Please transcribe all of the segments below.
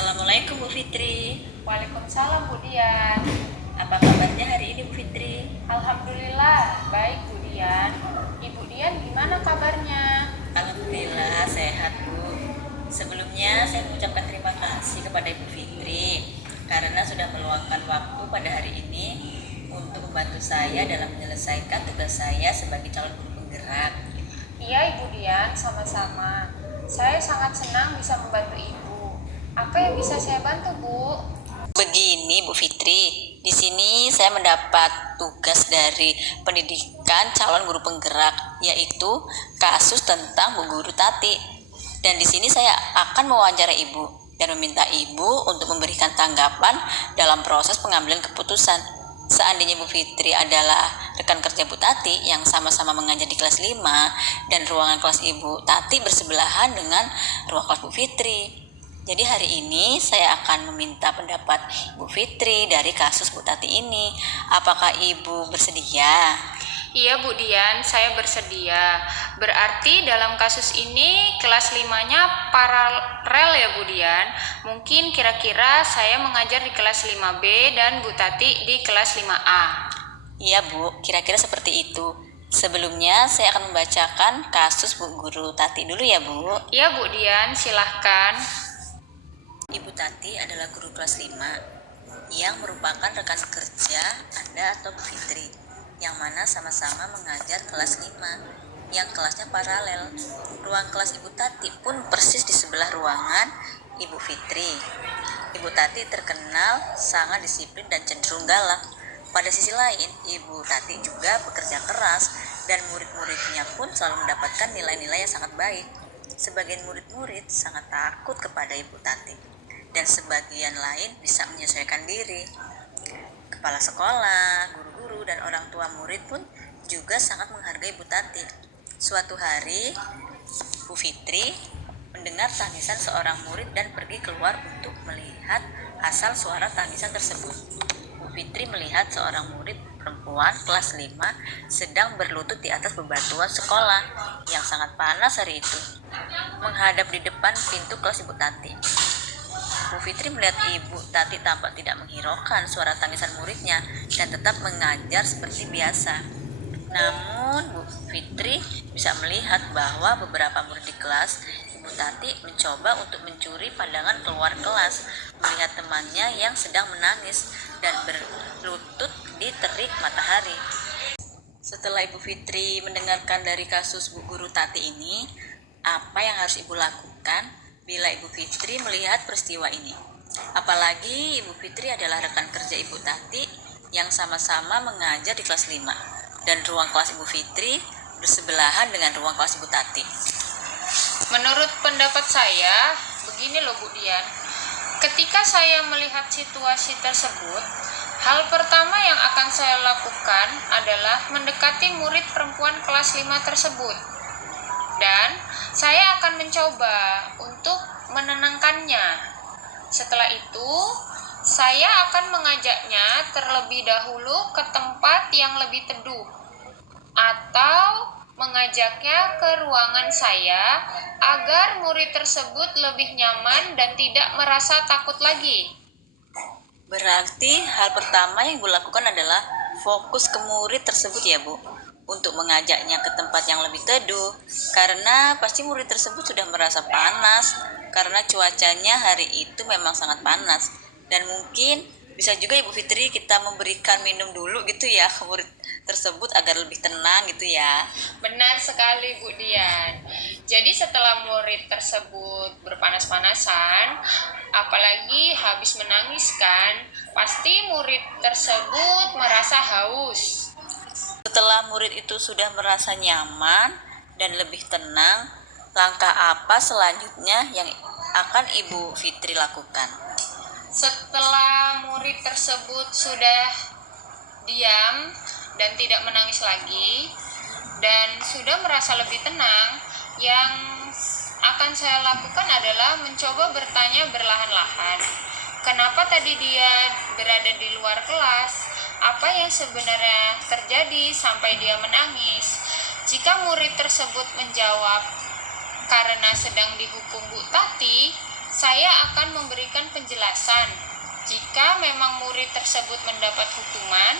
Assalamualaikum Bu Fitri. Waalaikumsalam Bu Dian. Apa kabarnya hari ini Bu Fitri? Alhamdulillah, baik Bu Dian. Ibu Dian gimana kabarnya? Alhamdulillah sehat Bu. Sebelumnya saya mengucapkan terima kasih kepada Ibu Fitri karena sudah meluangkan waktu pada hari ini untuk membantu saya dalam menyelesaikan tugas saya sebagai calon guru penggerak. Iya Ibu Dian, sama-sama. Saya sangat senang bisa membantu Ibu. Apa yang bisa saya bantu Bu? Begini Bu Fitri, di sini saya mendapat tugas dari pendidikan calon guru penggerak, yaitu kasus tentang Bu Guru Tati. Dan di sini saya akan mewawancara Ibu dan meminta Ibu untuk memberikan tanggapan dalam proses pengambilan keputusan. Seandainya Bu Fitri adalah rekan kerja Bu Tati yang sama-sama mengajar di kelas 5 dan ruangan kelas Ibu Tati bersebelahan dengan ruang kelas Bu Fitri. Jadi hari ini saya akan meminta pendapat Bu Fitri dari kasus Bu Tati ini. Apakah Ibu bersedia? Iya Bu Dian, saya bersedia. Berarti dalam kasus ini kelas 5-nya paralel ya Bu Dian. Mungkin kira-kira saya mengajar di kelas 5B dan Bu Tati di kelas 5A. Iya Bu, kira-kira seperti itu. Sebelumnya saya akan membacakan kasus Bu Guru Tati dulu ya Bu. Iya Bu Dian, silahkan. Ibu Tati adalah guru kelas 5 yang merupakan rekan kerja Anda atau Bu Fitri, yang mana sama-sama mengajar kelas 5 yang kelasnya paralel. Ruang kelas Ibu Tati pun persis di sebelah ruangan Ibu Fitri. Ibu Tati terkenal sangat disiplin dan cenderung galak. Pada sisi lain, Ibu Tati juga bekerja keras dan murid-muridnya pun selalu mendapatkan nilai-nilai yang sangat baik. Sebagian murid-murid sangat takut kepada Ibu Tati dan sebagian lain bisa menyesuaikan diri. Kepala sekolah, guru-guru, dan orang tua murid pun juga sangat menghargai Bu Tati. Suatu hari, Bu Fitri mendengar tangisan seorang murid dan pergi keluar untuk melihat asal suara tangisan tersebut. Bu Fitri melihat seorang murid perempuan kelas 5 sedang berlutut di atas bebatuan sekolah yang sangat panas hari itu, menghadap di depan pintu kelas Ibu Tati. Bu Fitri melihat Ibu Tati tampak tidak menghiraukan suara tangisan muridnya dan tetap mengajar seperti biasa. Namun Bu Fitri bisa melihat bahwa beberapa murid di kelas Ibu Tati mencoba untuk mencuri pandangan keluar kelas, melihat temannya yang sedang menangis dan berlutut di terik matahari. Setelah Ibu Fitri mendengarkan dari kasus Bu Guru Tati ini, apa yang harus Ibu lakukan bila Ibu Fitri melihat peristiwa ini? Apalagi Ibu Fitri adalah rekan kerja Ibu Tati yang sama-sama mengajar di kelas 5 dan ruang kelas Ibu Fitri bersebelahan dengan ruang kelas Ibu Tati. Menurut pendapat saya, begini loh Bu Dian. Ketika saya melihat situasi tersebut, hal pertama yang akan saya lakukan adalah mendekati murid perempuan kelas 5 tersebut. Dan saya akan mencoba untuk menenangkannya. Setelah itu, saya akan mengajaknya terlebih dahulu ke tempat yang lebih teduh, atau mengajaknya ke ruangan saya agar murid tersebut lebih nyaman dan tidak merasa takut lagi. Berarti hal pertama yang Ibu lakukan adalah fokus ke murid tersebut ya Bu, untuk mengajaknya ke tempat yang lebih teduh, karena pasti murid tersebut sudah merasa panas karena cuacanya hari itu memang sangat panas. Dan mungkin bisa juga Ibu Fitri kita memberikan minum dulu gitu ya ke murid tersebut agar lebih tenang gitu ya. Benar sekali Bu Dian. Jadi setelah murid tersebut berpanas-panasan, apalagi habis menangis kan, pasti murid tersebut merasa haus. Setelah murid itu sudah merasa nyaman dan lebih tenang, langkah apa selanjutnya yang akan Ibu Fitri lakukan? Setelah murid tersebut sudah diam dan tidak menangis lagi dan sudah merasa lebih tenang, yang akan saya lakukan adalah mencoba bertanya berlahan-lahan. Kenapa tadi dia berada di luar kelas? Apa yang sebenarnya terjadi sampai dia menangis? Jika murid tersebut menjawab karena sedang dihukum Bu Tati, saya akan memberikan penjelasan jika memang murid tersebut mendapat hukuman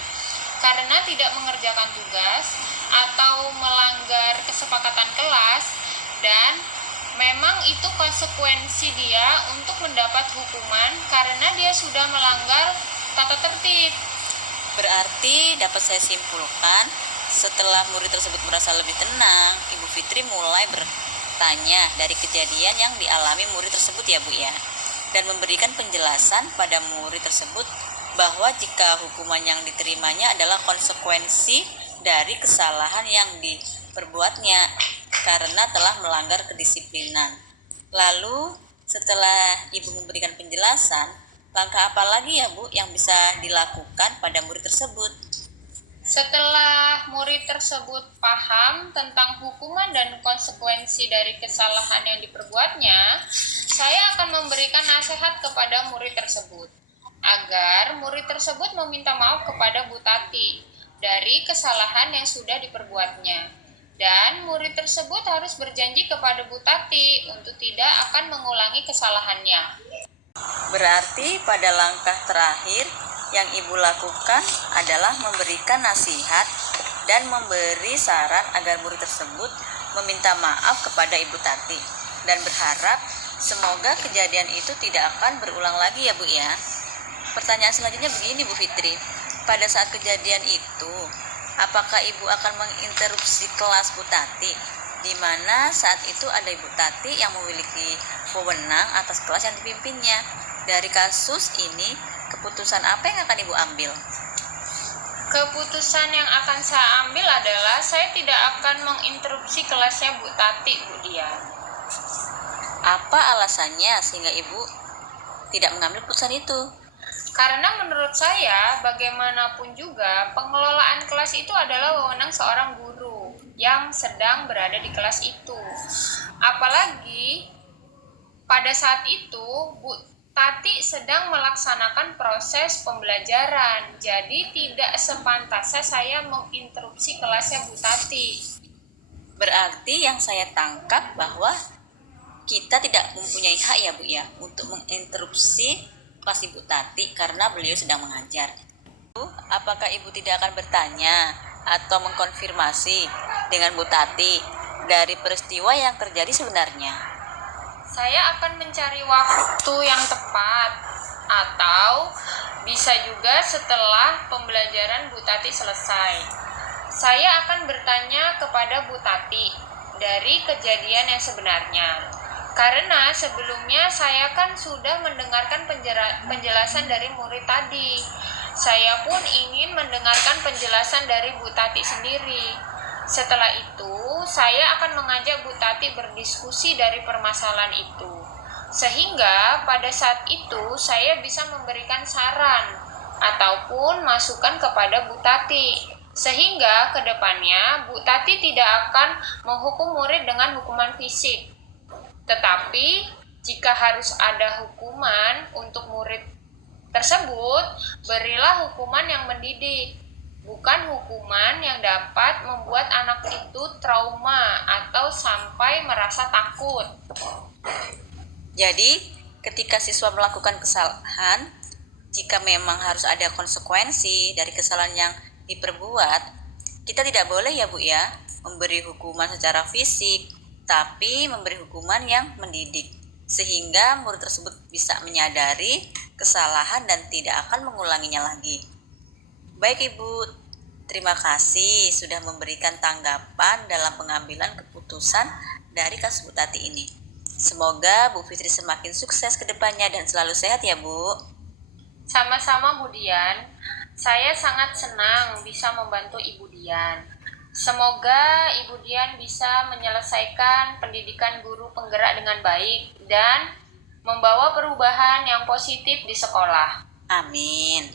karena tidak mengerjakan tugas atau melanggar kesepakatan kelas, dan memang itu konsekuensi dia untuk mendapat hukuman karena dia sudah melanggar tata tertib. Berarti dapat saya simpulkan, setelah murid tersebut merasa lebih tenang, Ibu Fitri mulai bertanya dari kejadian yang dialami murid tersebut ya Bu ya, dan memberikan penjelasan pada murid tersebut bahwa jika hukuman yang diterimanya adalah konsekuensi dari kesalahan yang diperbuatnya karena telah melanggar kedisiplinan. Lalu setelah Ibu memberikan penjelasan, langkah apa lagi ya Bu yang bisa dilakukan pada murid tersebut? Setelah murid tersebut paham tentang hukuman dan konsekuensi dari kesalahan yang diperbuatnya, saya akan memberikan nasihat kepada murid tersebut agar murid tersebut meminta maaf kepada Bu Tati dari kesalahan yang sudah diperbuatnya. Dan murid tersebut harus berjanji kepada Bu Tati untuk tidak akan mengulangi kesalahannya. Berarti pada langkah terakhir yang Ibu lakukan adalah memberikan nasihat dan memberi saran agar murid tersebut meminta maaf kepada Ibu Tati dan berharap semoga kejadian itu tidak akan berulang lagi ya Bu ya. Pertanyaan selanjutnya begini Bu Fitri, pada saat kejadian itu apakah Ibu akan menginterupsi kelas Bu Tati, di mana saat itu ada Ibu Tati yang memiliki wewenang atas kelas yang dipimpinnya? Dari kasus ini, keputusan apa yang akan Ibu ambil? Keputusan yang akan saya ambil adalah saya tidak akan menginterupsi kelasnya Bu Tati, Bu Dian. Apa alasannya sehingga Ibu tidak mengambil keputusan itu? Karena menurut saya, bagaimanapun juga, pengelolaan kelas itu adalah wewenang seorang guru yang sedang berada di kelas itu. Apalagi pada saat itu, Bu Tati sedang melaksanakan proses pembelajaran, jadi tidak sepantasnya saya menginterupsi kelasnya Bu Tati. Berarti yang saya tangkap bahwa kita tidak mempunyai hak ya Bu ya untuk menginterupsi kelas Ibu Tati karena beliau sedang mengajar. Apakah Ibu tidak akan bertanya atau mengkonfirmasi dengan Bu Tati dari peristiwa yang terjadi sebenarnya? Saya akan mencari waktu yang tepat, atau bisa juga setelah pembelajaran Bu Tati selesai. Saya akan bertanya kepada Bu Tati dari kejadian yang sebenarnya. Karena sebelumnya saya kan sudah mendengarkan penjelasan dari murid tadi. Saya pun ingin mendengarkan penjelasan dari Bu Tati sendiri. Setelah itu, saya akan mengajak Bu Tati berdiskusi dari permasalahan itu. Sehingga pada saat itu saya bisa memberikan saran ataupun masukan kepada Bu Tati. Sehingga ke depannya Bu Tati tidak akan menghukum murid dengan hukuman fisik. Tetapi jika harus ada hukuman untuk murid tersebut, berilah hukuman yang mendidik, bukan hukuman yang dapat membuat anak itu trauma atau sampai merasa takut. Jadi, ketika siswa melakukan kesalahan, jika memang harus ada konsekuensi dari kesalahan yang diperbuat, kita tidak boleh ya Bu ya memberi hukuman secara fisik, tapi memberi hukuman yang mendidik, sehingga murid tersebut bisa menyadari kesalahan dan tidak akan mengulanginya lagi. Baik Ibu, terima kasih sudah memberikan tanggapan dalam pengambilan keputusan dari kasus Bu Tati ini. Semoga Bu Fitri semakin sukses ke depannya dan selalu sehat ya Bu. Sama-sama Bu Dian, saya sangat senang bisa membantu Ibu Dian. Semoga Ibu Dian bisa menyelesaikan pendidikan guru penggerak dengan baik dan membawa perubahan yang positif di sekolah. Amin.